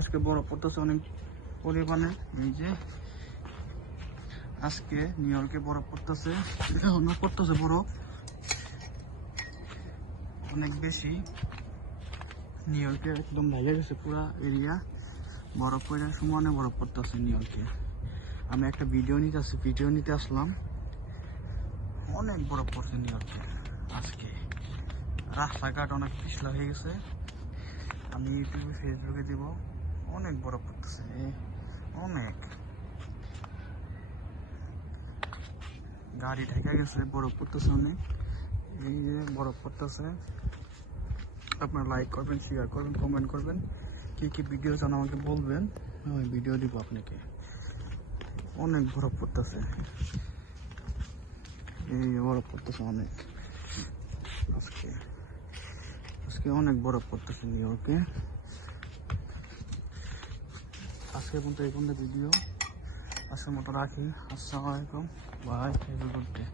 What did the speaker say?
আজকে বরফ পড়তেছে অনেক পরিমাণে। এই যে আজকে নিউ ইয়র্কে বরফ পড়তেছে, এখনো পড়তেছে বরফ অনেক বেশি। নিউ ইয়র্কে একদম ভাইয়া গেছে পুরা এরিয়া, বরফ পড়ে সমানে বরফ পড়তেছে নিউ ইয়র্কে। আমি একটা ভিডিও নিতে আসলাম। অনেক বরফ পড়ছে নিউ ইয়র্কে আজকে, রাস্তাঘাট অনেক পিছলা হয়ে গেছে। আমি ইউটিউবে ফেসবুকে দিব। অনেক বরফ পড়তেছে, অনেক গাড়ি ঢেকে গেছে, বরফ পড়তেছে অনেক। এই যে বরফ পড়তেছে। আপনারা লাইক করবেন, শেয়ার করবেন, কমেন্ট করবেন, কি কি ভিডিও চান আমাকে বলবেন, আমি ভিডিও দিব আপনাকে। অনেক বরফ পড়তেছে, এই বরফ পড়তেছে অনেক আজকে অনেক বরফ পড়তেছে নিউ ইয়র্কে। আজকের মতো এই পর্যন্ত ভিডিও, আজকের মতো রাখি। আসসালামু আলাইকুম, bye, have a good day.